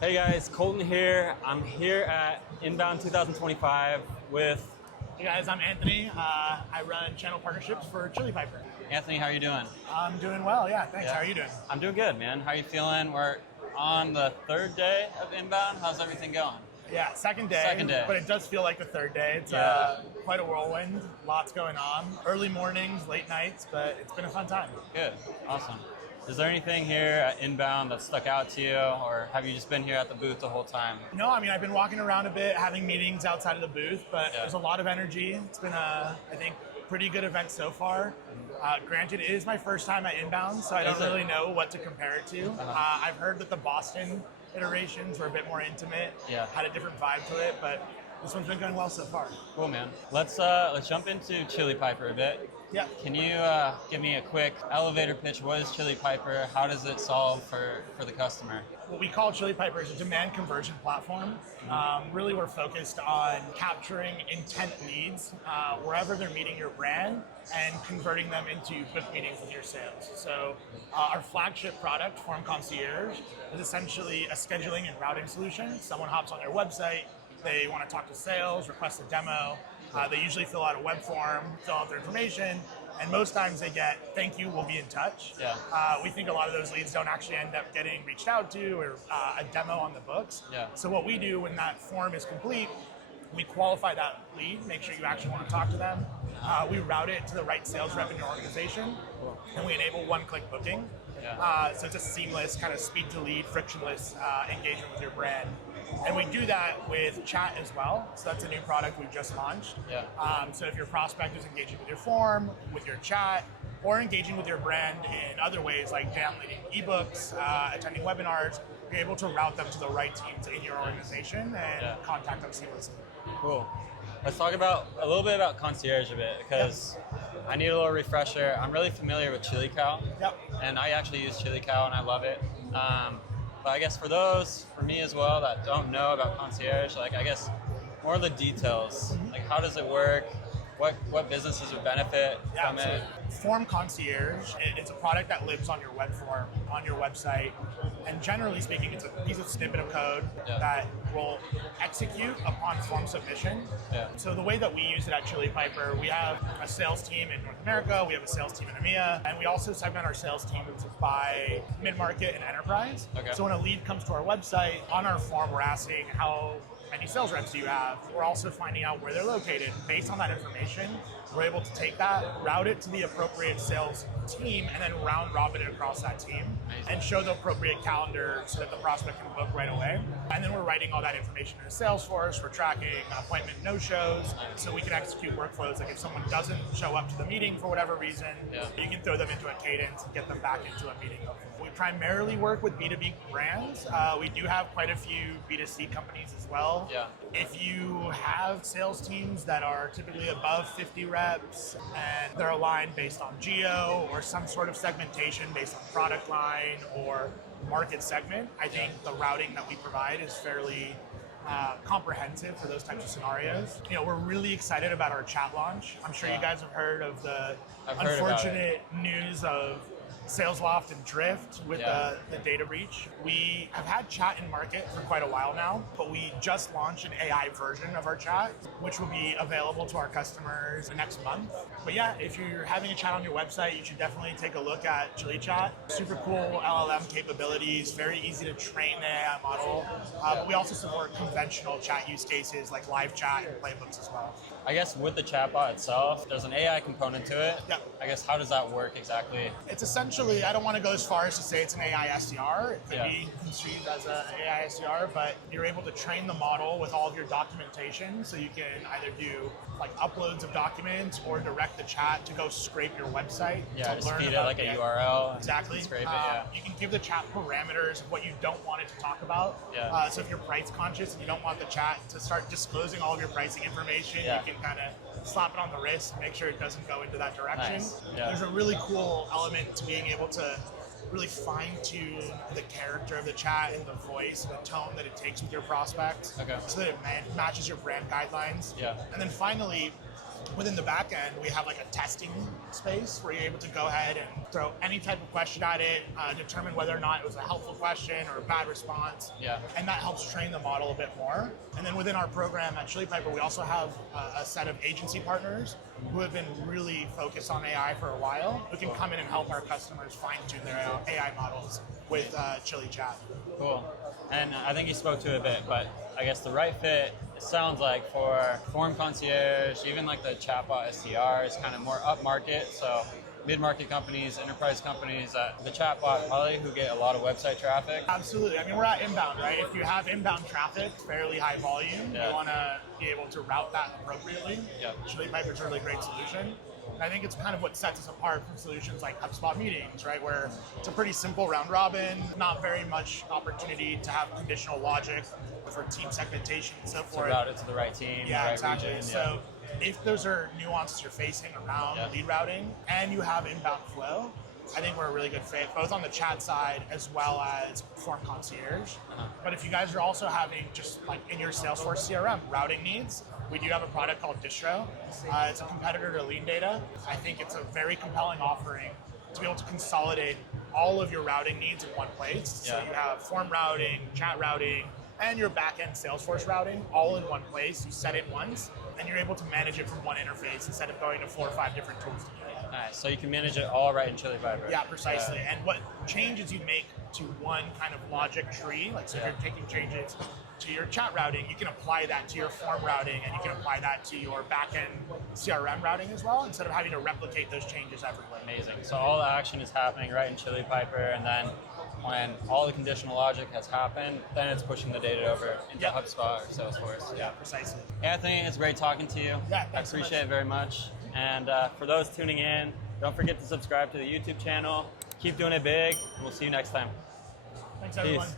Hey guys, Colten here. I'm here at Inbound 2025 with... Hey guys, I'm Anthony. I run channel partnerships for Chili Piper. Anthony, how are you doing? I'm doing well, yeah, thanks. How are you doing? I'm doing good, man. How are you feeling? We're on the third day of Inbound. How's everything going? Yeah, second day. But it does feel like the third day. It's quite a whirlwind, lots going on. Early mornings, late nights, but it's been a fun time. Good, awesome. Is there anything here at Inbound that stuck out to you, or have you just been here at the booth the whole time? No, I mean, I've been walking around a bit, having meetings outside of the booth, but there's a lot of energy. It's been I think, pretty good event so far. Granted, it is my first time at Inbound, so I don't really know what to compare it to. I've heard that the Boston iterations were a bit more intimate, had a different vibe to it, but this one's been going well so far. Cool, man. Let's jump into Chili Piper a bit. Yeah. Can you give me a quick elevator pitch? What is Chili Piper? How does it solve for the customer? What we call Chili Piper is a demand conversion platform. Really, we're focused on capturing intent leads wherever they're meeting your brand and converting them into book meetings with your sales. So our flagship product, Form Concierge, is essentially a scheduling and routing solution. Someone hops on your website, they want to talk to sales, request a demo. They usually fill out a web form, fill out their information, and most times they get, thank you, we'll be in touch. We think a lot of those leads don't actually end up getting reached out to or a demo on the books. So what we do when that form is complete, we qualify that lead, make sure you actually want to talk to them. We route it to the right sales rep in your organization, and we enable one-click booking. So it's a seamless kind of speed to lead, frictionless engagement with your brand. And we do that with chat as well. So that's a new product we've just launched. So if your prospect is engaging with your form, with your chat, or engaging with your brand in other ways like downloading ebooks, attending webinars, you're able to route them to the right teams in your organization and contact them seamlessly. Cool. Let's talk about a little bit about Concierge a bit, because I need a little refresher. I'm really familiar with Chili Cow, and I actually use Chili Cow and I love it. But I guess for me as well, that don't know about Concierge, like I guess more of the details, like how does it work? What businesses would benefit from it? Form Concierge, it's a product that lives on your web form, on your website. And generally speaking, it's a piece of snippet of code that will execute upon form submission. So the way that we use it at Chili Piper, we have a sales team in North America, we have a sales team in EMEA, and we also segment our sales teams by mid-market and enterprise. So when a lead comes to our website, on our form, we're asking how many sales reps do you have? We're also finding out where they're located. Based on that information, we're able to take that, route it to the appropriate sales team, and then round robin it across that team and show the appropriate calendar so that the prospect can book right away. And then we're writing all that information in Salesforce. We're tracking appointment no-shows so we can execute workflows. Like if someone doesn't show up to the meeting for whatever reason, you can throw them into a cadence and get them back into a meeting. We primarily work with B2B brands. We do have quite a few B2C companies as well. If you have sales teams that are typically above 50 reps and they're aligned based on geo or some sort of segmentation based on product line or market segment, I think the routing that we provide is fairly comprehensive for those types of scenarios. We're really excited about our chat launch. I'm sure you guys have heard of the unfortunate news of SalesLoft and Drift with the data breach. We have had chat in market for quite a while now, but we just launched an AI version of our chat, which will be available to our customers next month. But if you're having a chat on your website, you should definitely take a look at Chili Chat. Super cool LLM capabilities, very easy to train the AI model. But we also support conventional chat use cases like live chat and playbooks as well. I guess with the chatbot itself, there's an AI component to it. I guess how does that work exactly? It's essentially, I don't want to go as far as to say it's an AI SDR. It could be conceived as an AI SDR, but you're able to train the model with all of your documentation, so you can either do like uploads of documents or direct the chat to go scrape your website. Just feed it like a URL. Exactly. Scrape it, You can give the chat parameters of what you don't want it to talk about. So if you're price conscious and you don't want the chat to start disclosing all of your pricing information, you can kind of slap it on the wrist and make sure it doesn't go into that direction. There's a really cool element to being able to really fine-tune the character of the chat and the voice and the tone that it takes with your prospects so that it matches your brand guidelines. And then finally, Within the back end, we have like a testing space where you're able to go ahead and throw any type of question at it, determine whether or not it was a helpful question or a bad response. Yeah. And that helps train the model a bit more. And then within our program at Chili Piper, we also have a set of agency partners who have been really focused on AI for a while, who can come in and help our customers fine-tune their AI models with Chili Chat. Cool. And I think you spoke to it a bit, but I guess the right fit, it sounds like, for form concierge, even like the chatbot SDR is kind of more up-market, so mid-market companies, enterprise companies, the chatbot probably who get a lot of website traffic. Absolutely. I mean, we're at inbound, right? If you have inbound traffic, fairly high volume, you want to be able to route that appropriately. Chili Piper is a really great solution. And I think it's kind of what sets us apart from solutions like HubSpot Meetings, right? Where it's a pretty simple round robin, not very much opportunity to have conditional logic for team segmentation and so forth. To route it to the right team, the right exactly. region. So if those are nuances you're facing around lead routing and you have inbound flow, I think we're a really good fit, both on the chat side as well as form concierge. But if you guys are also having just like in your Salesforce CRM routing needs, we do have a product called Distro. It's a competitor to Lean Data. I think it's a very compelling offering to be able to consolidate all of your routing needs in one place. So you have form routing, chat routing, and your back-end Salesforce routing all in one place. You set it once, and you're able to manage it from one interface instead of going to 4 or 5 different tools to do it. Nice. So you can manage it all right in Chili Piper. Yeah, precisely. And what changes you make to one kind of logic tree, like so if you're taking changes to your chat routing, you can apply that to your form routing, and you can apply that to your back-end CRM routing as well, instead of having to replicate those changes everywhere. Amazing. So all the action is happening right in Chili Piper, and then when all the conditional logic has happened, then it's pushing the data over into HubSpot or Salesforce. Yeah, precisely. Anthony, it's great talking to you. Yeah, I appreciate it very much. And for those tuning in, don't forget to subscribe to the YouTube channel. Keep doing it big, and we'll see you next time. Thanks, everyone. Peace.